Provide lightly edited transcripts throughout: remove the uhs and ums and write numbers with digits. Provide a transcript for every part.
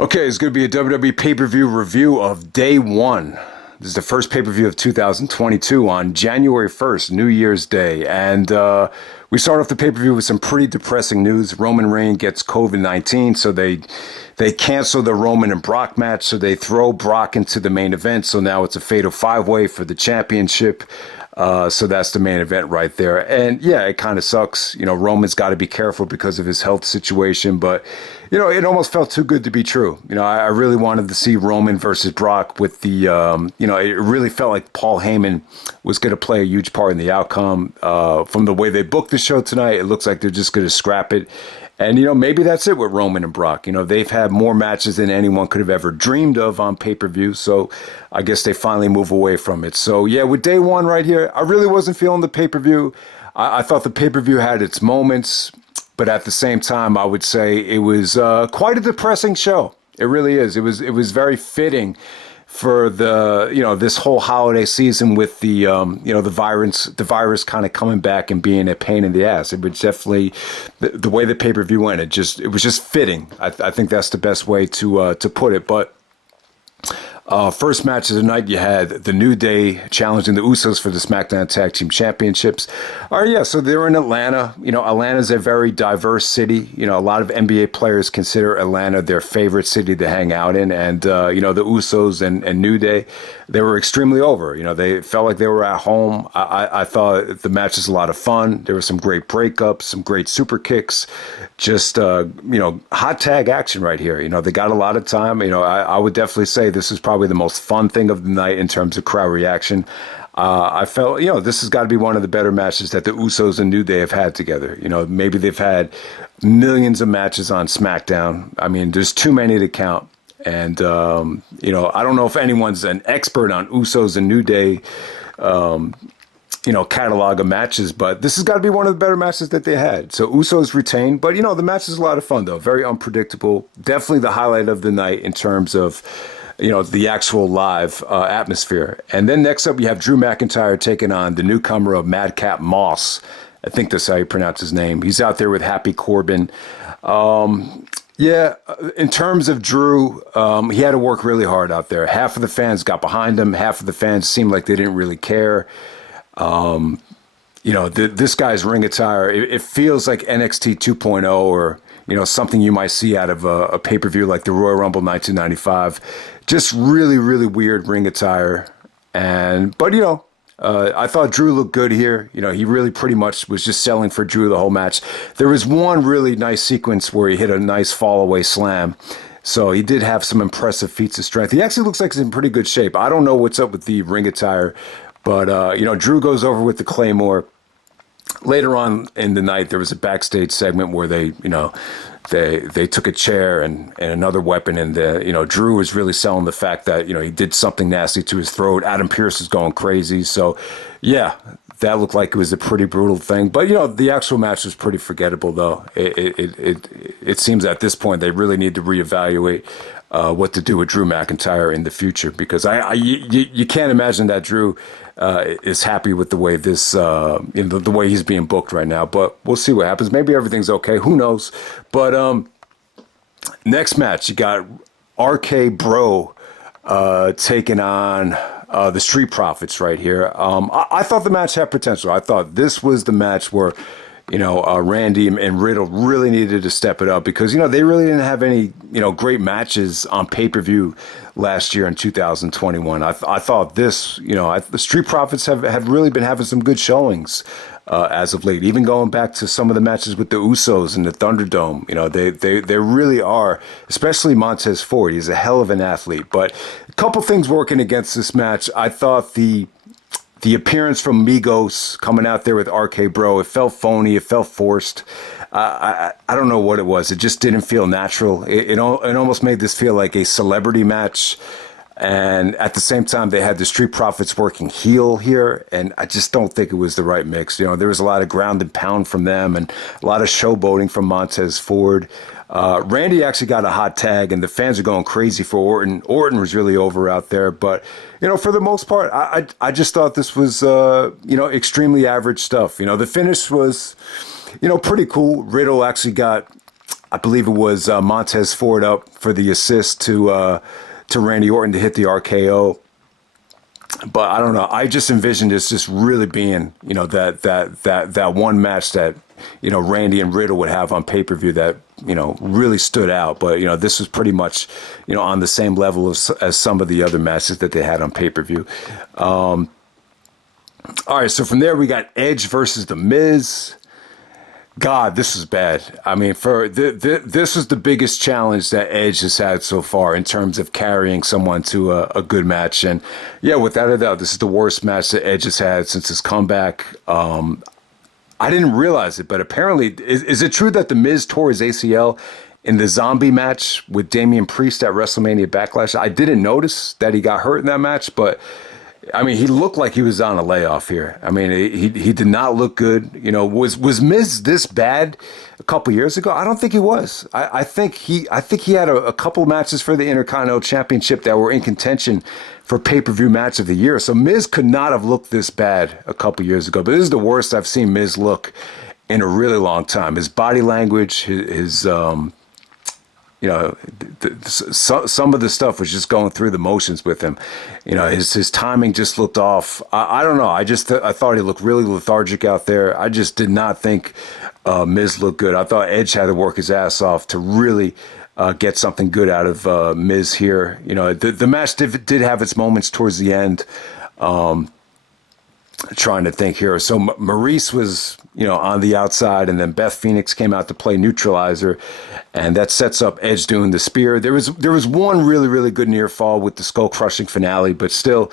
Okay, it's going to be a WWE pay-per-view review of day one. This is the first pay-per-view of 2022 on January 1st, New Year's Day. And we start off the pay-per-view with some pretty depressing news. Roman Reigns gets COVID-19, so they cancel the Roman and Brock match, so they throw Brock into the main event. So now it's a fatal five-way for the championship. So that's the main event right there. And yeah, it kind of sucks. You know, Roman's got to be careful because of his health situation, but you know, it almost felt too good to be true. You know, I really wanted to see Roman versus Brock with the, you know, it really felt like Paul Heyman was going to play a huge part in the outcome. From the way they booked the show tonight, it looks like they're just going to scrap it. And, you know, maybe that's it with Roman and Brock. You know, they've had more matches than anyone could have ever dreamed of on pay-per-view. So I guess they finally move away from it. So, yeah, with day one right here, I really wasn't feeling the pay-per-view. I thought the pay-per-view had its moments. But at the same time, I would say it was quite a depressing show. It really is. It was very fitting for the, you know, this whole holiday season with the, you know, the virus kind of coming back and being a pain in the ass. It was definitely the way the pay-per-view went. It was just fitting. I think that's the best way to put it. But first match of the night, you had the New Day challenging the Usos for the Smackdown Tag Team Championships. Yeah, so they're in Atlanta. You know, Atlanta's a very diverse city. You know, a lot of NBA players consider Atlanta their favorite city to hang out in. And, you know, the Usos and New Day, they were extremely over. You know, they felt like they were at home. I thought the match was a lot of fun. There were some great breakups, some great super kicks, just, you know, hot tag action right here. You know, they got a lot of time. You know, I would definitely say this is probably the most fun thing of the night in terms of crowd reaction. I felt, you know, this has got to be one of the better matches that the Usos and New Day have had together. You know, maybe they've had millions of matches on SmackDown. I mean, there's too many to count. And, you know, I don't know if anyone's an expert on Usos and New Day, you know, catalog of matches, but this has got to be one of the better matches that they had. So Usos retained, but, you know, the match is a lot of fun, though. Very unpredictable. Definitely the highlight of the night in terms of, you know, the actual live atmosphere. And then next up, you have Drew McIntyre taking on the newcomer of Madcap Moss. I think that's how you pronounce his name. He's out there with Happy Corbin. Yeah, in terms of Drew, he had to work really hard out there. Half of the fans got behind him. Half of the fans seemed like they didn't really care. You know, this guy's ring attire, it feels like NXT 2.0 or, you know, something you might see out of a pay-per-view like the Royal Rumble 1995. Just really, really weird ring attire. But, you know, I thought Drew looked good here. You know, he really pretty much was just selling for Drew the whole match. There was one really nice sequence where he hit a nice fall-away slam. So he did have some impressive feats of strength. He actually looks like he's in pretty good shape. I don't know what's up with the ring attire, but, you know, Drew goes over with the Claymore. Later on in the night, there was a backstage segment where they, you know, they took a chair and another weapon, and you know, Drew was really selling the fact that, you know, he did something nasty to his throat. Adam Pearce is going crazy. So, yeah, that looked like it was a pretty brutal thing. But, you know, the actual match was pretty forgettable, though. It seems at this point they really need to reevaluate what to do with Drew McIntyre in the future, because you can't imagine that Drew is happy with the way this, you know, the way he's being booked right now. But we'll see what happens. Maybe everything's okay. Who knows? But next match, you got RK Bro taking on the Street Profits right here. I thought the match had potential. I thought this was the match where, you know, Randy and Riddle really needed to step it up, because, you know, they really didn't have any, you know, great matches on pay-per-view last year in 2021. I thought this, you know, the Street Profits have really been having some good showings as of late, even going back to some of the matches with the Usos in the Thunderdome. You know, they really are, especially Montez Ford. He's a hell of an athlete. But a couple things working against this match. I thought the appearance from Migos coming out there with RK Bro, it felt phony. It felt forced. I don't know what it was. It just didn't feel natural. It almost made this feel like a celebrity match. And at the same time, they had the Street Profits working heel here. And I just don't think it was the right mix. You know, there was a lot of ground and pound from them and a lot of showboating from Montez Ford. Randy actually got a hot tag, and the fans are going crazy for Orton. Orton was really over out there. But, you know, for the most part, I just thought this was, you know, extremely average stuff. You know, the finish was, you know, pretty cool. Riddle actually got I believe it was Montez Ford up for the assist to Randy Orton to hit the RKO. But I don't know. I just envisioned this just really being, that one match that, Randy and Riddle would have on pay-per-view that, really stood out. But, this was pretty much, on the same level as some of the other matches that they had on pay-per-view. All right, so from there we got Edge versus The Miz. God, this is bad. I mean, this is the biggest challenge that Edge has had so far in terms of carrying someone to a good match. And yeah, without a doubt, this is the worst match that Edge has had since his comeback. I didn't realize it, but apparently, is it true that The Miz tore his ACL in the zombie match with Damian Priest at WrestleMania Backlash? I didn't notice that he got hurt in that match, but I mean, he looked like he was on a layoff here. I mean, he did not look good. Was Miz this bad a couple years ago? I don't think he was. I think he had a couple matches for the Intercontinental Championship that were in contention for pay-per-view match of the year. So Miz could not have looked this bad a couple years ago. But this is the worst I've seen Miz look in a really long time. His body language, his some of the stuff was just going through the motions with him. His timing just looked off. I don't know. I thought he looked really lethargic out there. I just did not think Miz looked good. I thought Edge had to work his ass off to really get something good out of Miz here. The match did have its moments towards the end. Trying to think here. So Maurice was, on the outside, and then Beth Phoenix came out to play neutralizer, and that sets up Edge doing the spear. There was one really, really good near fall with the skull crushing finale, but still,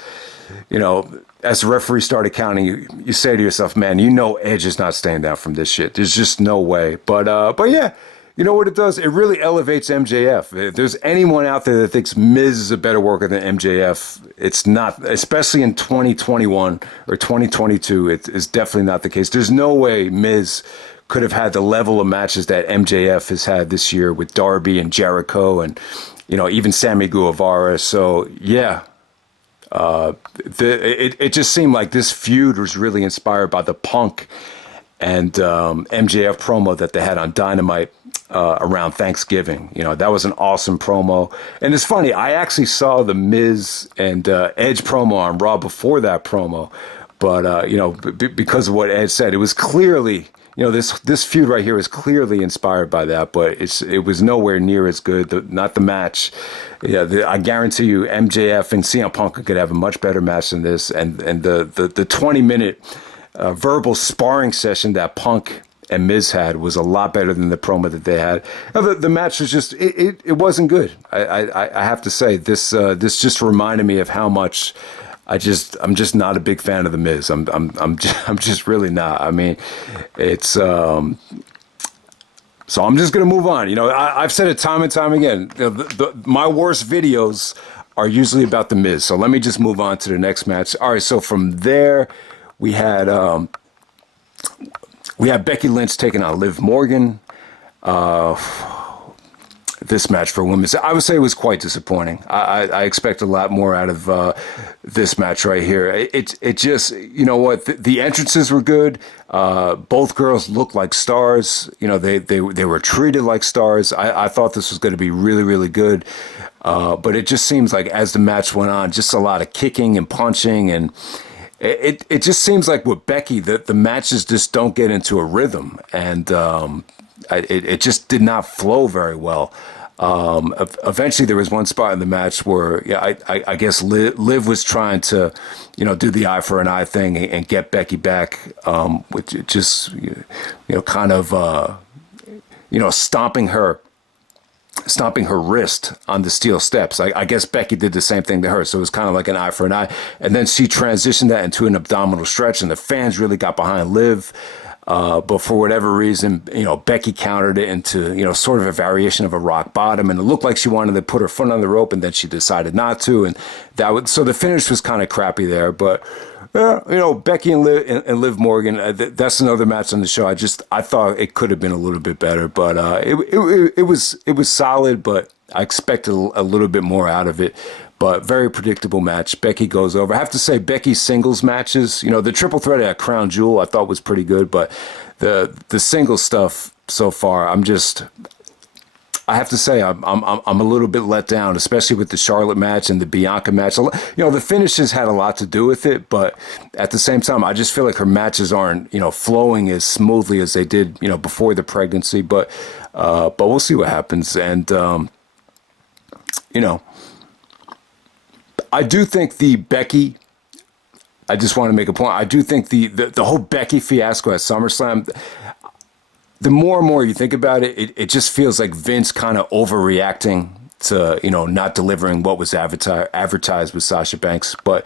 as the referee started counting, you say to yourself, man, Edge is not staying down from this shit. There's just no way. But yeah. You know what it does? It really elevates MJF. If there's anyone out there that thinks Miz is a better worker than MJF, it's not, especially in 2021 or 2022, it's definitely not the case. There's no way Miz could have had the level of matches that MJF has had this year with Darby and Jericho and, even Sammy Guevara. So, yeah. It just seemed like this feud was really inspired by the Punk and MJF promo that they had on Dynamite around Thanksgiving. That was an awesome promo. And it's funny, I actually saw the Miz and Edge promo on Raw before that promo. But, because of what Edge said, it was clearly, this feud right here is clearly inspired by that, but it was nowhere near as good. Not the match. Yeah, I guarantee you MJF and CM Punk could have a much better match than this. And the 20-minute verbal sparring session that Punk and Miz had was a lot better than the promo that they had. The match was just, it wasn't good. I have to say, this just reminded me of how much I'm just not a big fan of the Miz. I'm just really not. I mean, it's so I'm just gonna move on. I've said it time and time again. My worst videos are usually about the Miz. So let me just move on to the next match. All right. So from there, we had Becky Lynch taking on Liv Morgan. This match for women, I would say it was quite disappointing. I expect a lot more out of this match right here. It just, the entrances were good. Both girls looked like stars. They were treated like stars. I thought this was going to be really, really good. But it just seems like as the match went on, just a lot of kicking and punching, and it just seems like with Becky that the matches just don't get into a rhythm, and it just did not flow very well. Eventually, there was one spot in the match where, I guess Liv was trying to, do the eye for an eye thing and get Becky back, which just, kind of, stomping her wrist on the steel steps. I guess Becky did the same thing to her, so it was kind of like an eye for an eye. And then she transitioned that into an abdominal stretch, and the fans really got behind Liv. But for whatever reason, Becky countered it into, sort of a variation of a rock bottom, and it looked like she wanted to put her foot on the rope, and then she decided not to, and so the finish was kind of crappy there. But Becky and Liv Morgan, that's another match on the show. I thought it could have been a little bit better, but it was solid, but I expected a little bit more out of it. But very predictable match. Becky goes over. I have to say, Becky's singles matches, the triple threat at Crown Jewel, I thought was pretty good. But the singles stuff so far, I have to say I'm a little bit let down, especially with the Charlotte match and the Bianca match. The finishes had a lot to do with it, but at the same time, I just feel like her matches aren't flowing as smoothly as they did before the pregnancy. But we'll see what happens. And I do think the Becky. I just want to make a point. I do think the whole Becky fiasco at SummerSlam. The more and more you think about it, it just feels like Vince kind of overreacting to, not delivering what was advertised with Sasha Banks. But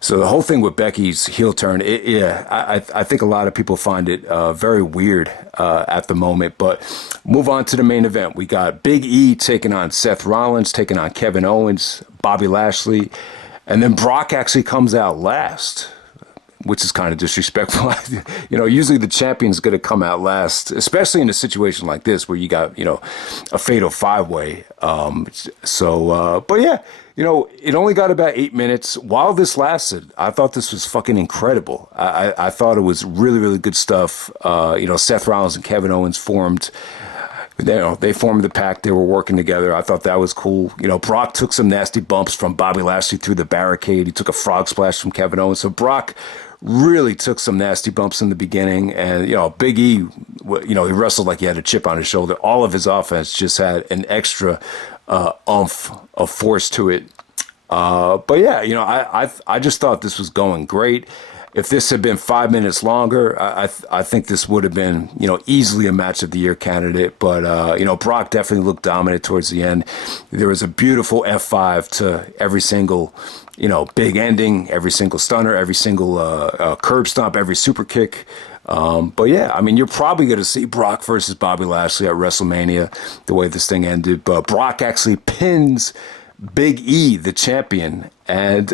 so the whole thing with Becky's heel turn, I think a lot of people find it very weird at the moment. But move on to the main event. We got Big E taking on Seth Rollins, taking on Kevin Owens, Bobby Lashley, and then Brock actually comes out last, which is kind of disrespectful. Usually the champion's going to come out last, especially in a situation like this where you got, a fatal five-way. But yeah, it only got about 8 minutes. While this lasted, I thought this was fucking incredible. I thought it was really, really good stuff. Seth Rollins and Kevin Owens formed. They formed the pack. They were working together. I thought that was cool. Brock took some nasty bumps from Bobby Lashley through the barricade. He took a frog splash from Kevin Owens. So Brock really took some nasty bumps in the beginning. And, Big E, he wrestled like he had a chip on his shoulder. All of his offense just had an extra oomph of force to it. But yeah, I just thought this was going great. If this had been 5 minutes longer, I think this would have been, easily a match of the year candidate. But, Brock definitely looked dominant towards the end. There was a beautiful F5 to every single, big ending, every single stunner, every single curb stomp, every super kick. But yeah, you're probably going to see Brock versus Bobby Lashley at WrestleMania, the way this thing ended. But Brock actually pins Big E, the champion, and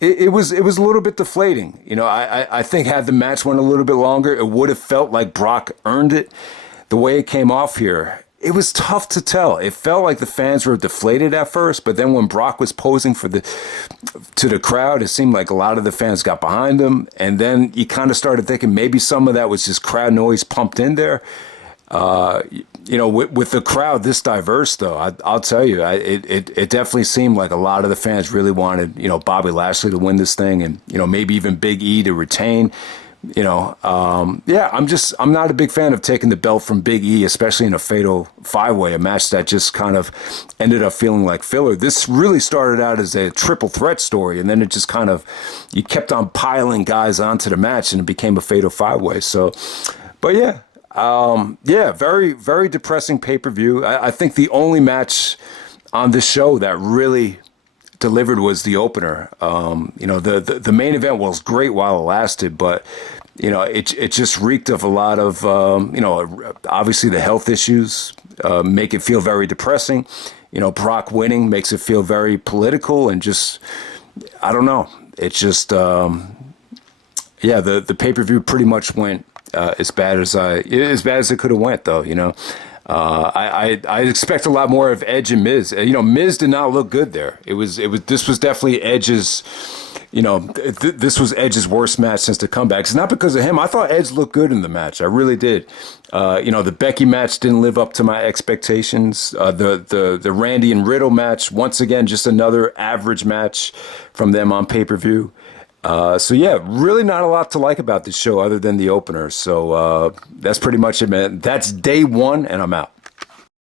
it was a little bit deflating. I think had the match went a little bit longer, it would have felt like Brock earned it. The way it came off here, it was tough to tell. It felt like the fans were deflated at first, but then when Brock was posing to the crowd, it seemed like a lot of the fans got behind him, and then you kind of started thinking maybe some of that was just crowd noise pumped in there. With the crowd this diverse, though, I'll tell you, it definitely seemed like a lot of the fans really wanted, Bobby Lashley to win this thing, and maybe even Big E to retain. I'm not a big fan of taking the belt from Big E, especially in a fatal five-way, a match that just kind of ended up feeling like filler. This really started out as a triple threat story, and then it just kind of, you kept on piling guys onto the match, and it became a fatal five-way. So, but yeah. Very, very depressing pay-per-view. I think the only match on this show that really delivered was the opener. The main event was great while it lasted, but it just reeked of a lot of obviously the health issues make it feel very depressing. Brock winning makes it feel very political, and just, I don't know. It's just the pay-per-view pretty much went as bad as it could have went, though. I expect a lot more of Edge and Miz. Miz did not look good there. This was definitely Edge's. This was Edge's worst match since the comeback. It's not because of him. I thought Edge looked good in the match. I really did. The Becky match didn't live up to my expectations. The Randy and Riddle match, once again, just another average match from them on pay-per-view. Really not a lot to like about this show other than the opener. So that's pretty much it, man. That's day one, and I'm out.